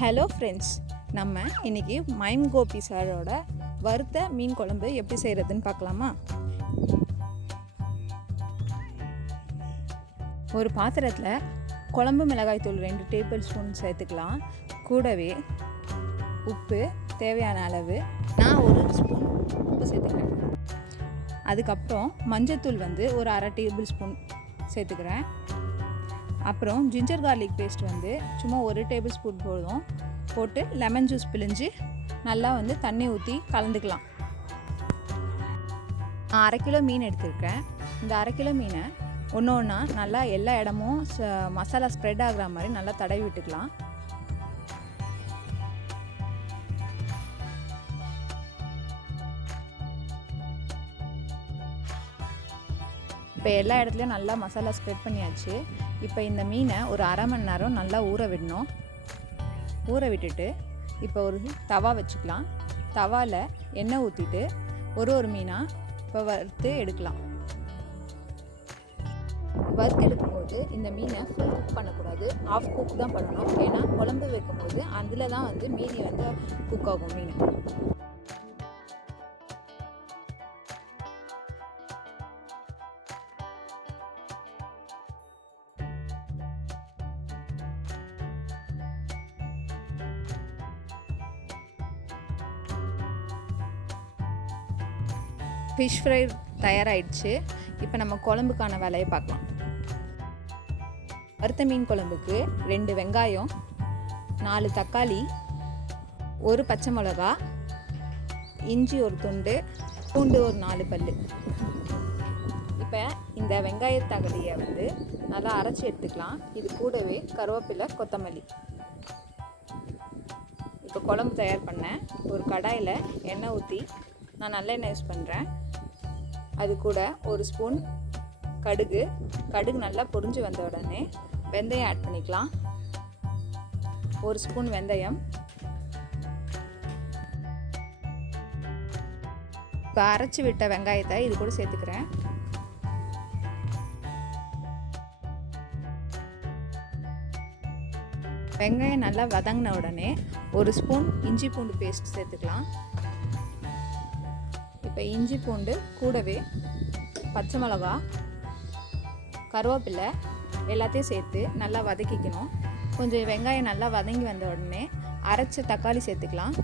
Hello friends, நம்ம இன்றைக்கி mime Gopi சாரோட வறுத்த மீன் குழம்பு எப்படி செய்கிறதுன்னு பார்க்கலாமா? ஒரு பாத்திரத்தில் குழம்பு மிளகாய் தூள் 2 டேபிள் ஸ்பூன் சேர்த்துக்கலாம். கூடவே உப்பு தேவையான அளவு, நான் 1 ஸ்பூன் உப்பு சேர்த்துக்கிறேன். அதுக்கப்புறம் மஞ்சத்தூள் ஒரு 1/2 டேபிள் ஸ்பூன் சேர்த்துக்கிறேன். அப்புறம் ஜிஞ்சர் கார்லிக் பேஸ்ட் சும்மா 1 டேபிள் ஸ்பூன் போதும். போட்டு லெமன் ஜூஸ் பிழிஞ்சு நல்லா தண்ணி ஊற்றி கலந்துக்கலாம். நான் 1/2 கிலோ மீன் எடுத்துருக்கேன். இந்த 1/2 கிலோ மீனை ஒன்று ஒன்றா நல்லா எல்லா இடமும் மசாலா ஸ்ப்ரெட் ஆகிற மாதிரி நல்லா தடவி விட்டுக்கலாம். இப்போ எல்லா இடத்துலையும் நல்லா மசாலா ஸ்ப்ரெட் பண்ணியாச்சு. இப்போ இந்த மீனை ஒரு 1/2 மணி நேரம் நல்லா ஊற விடணும். ஊற விட்டுட்டு இப்போ ஒரு தவா வச்சுக்கலாம். தவாவில் எண்ணெய் ஊற்றிட்டு ஒரு மீனாக இப்போ வறுத்து எடுக்கலாம். வறுத்து எடுக்கும்போது இந்த மீனை ஃபுல் குக் பண்ணக்கூடாது, ஆஃப் குக் தான் பண்ணணும். ஏன்னா குழம்பு வைக்கும்போது அதில் தான் மீதி குக் ஆகும் மீன். ஃபிஷ் ஃப்ரை தயாராகிடுச்சு. இப்போ நம்ம குழம்புக்கான வேலையை பார்க்கலாம். வறுத்த மீன் குழம்புக்கு 2 வெங்காயம், 4 தக்காளி, 1 பச்சை மிளகா, இஞ்சி 1 துண்டு, பூண்டு 4 பல். இப்போ இந்த வெங்காய தக்காளியை நல்லா அரைச்சி எடுத்துக்கலாம். இது கூடவே கருவேப்பிலை, கொத்தமல்லி. இப்போ குழம்பு தயார் பண்ணேன். ஒரு கடாயில் எண்ணெய் ஊற்றி, நான் நல்லெண்ணெய் யூஸ் பண்ணுறேன். அது கூட 1 ஸ்பூன் கடுகு நல்லா பொரிஞ்சு வந்த உடனே வெந்தயம் ஆட் பண்ணிக்கலாம். 1 ஸ்பூன் வெந்தயம். இப்போ அரைச்சி விட்ட வெங்காயத்தை இது கூட சேர்த்துக்கிறேன். வெங்காயம் நல்லா வதங்கின உடனே 1 ஸ்பூன் இஞ்சி பூண்டு பேஸ்ட் சேர்த்துக்கலாம். இப்போ இஞ்சி பூண்டு கூடவே பச்சை மிளகா, கருவேப்பிலை எல்லாத்தையும் சேர்த்து நல்லா வதக்கிக்கணும். கொஞ்சம் வெங்காயம் நல்லா வதங்கி வந்த உடனே அரைச்ச தக்காளி சேர்த்துக்கலாம்.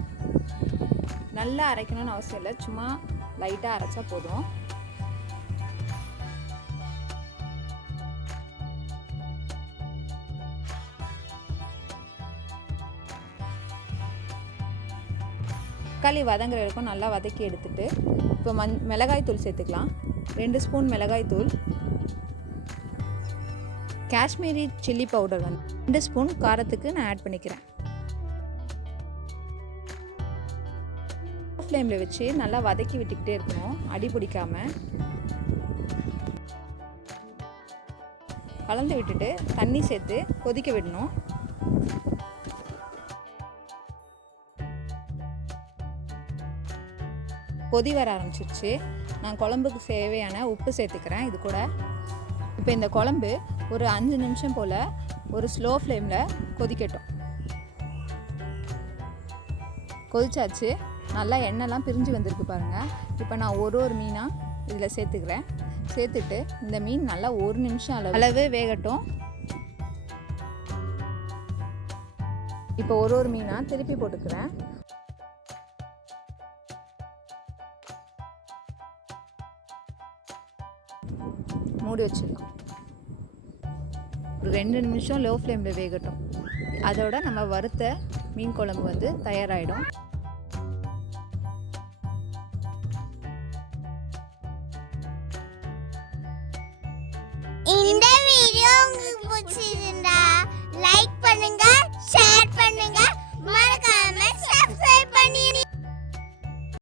நல்லா அரைக்கணும்னு அவசியம் இல்லை, சும்மா லைட்டாக அரைச்சா போதும். தக்காளி வதங்குற வரைக்கும் நல்லா வதக்கி எடுத்துட்டு இப்போ மிளகாய் தூள் சேர்த்துக்கலாம். 2 ஸ்பூன் மிளகாய் தூள், காஷ்மீரி சில்லி பவுடர் 2 ஸ்பூன் காரத்துக்கு நான் ஆட் பண்ணிக்கிறேன். ஃப்ளேமில் வச்சு நல்லா வதக்கி விட்டுக்கிட்டே இருக்கணும், அடி பிடிக்காமல். கலந்து விட்டுட்டு தண்ணி சேர்த்து கொதிக்க விடணும். கொதி வர ஆரம்பிச்சிருச்சு. நான் குழம்புக்கு தேவையான உப்பு சேர்த்துக்கிறேன் இது கூட. இப்போ இந்த குழம்பு ஒரு 5 நிமிஷம் போல் ஒரு ஸ்லோ ஃப்ளேமில் கொதிக்கட்டும். கொதிச்சாச்சு. நல்லா எண்ணெய்லாம் பிரிஞ்சு வந்திருக்கு பாருங்கள். இப்போ நான் ஒரு மீனாக இதில் சேர்த்துக்கிறேன். சேர்த்துட்டு இந்த மீன் நல்லா 1 நிமிஷம் அளவு வேகட்டும். இப்போ ஒரு மீனாக திருப்பி போட்டுக்கிறேன். மூடி வச்சிடலாம். ஒரு 2 நிமிஷம் லோ ஃப்ளேமில் வேகட்டும். அதோட நம்ம வறுத்த மீன் குழம்பு தயாராகிடும். இந்த வீடியோ உங்களுக்கு பிடிச்சிருந்தா லைக் பண்ணுங்க, ஷேர் பண்ணுங்க, மறக்காம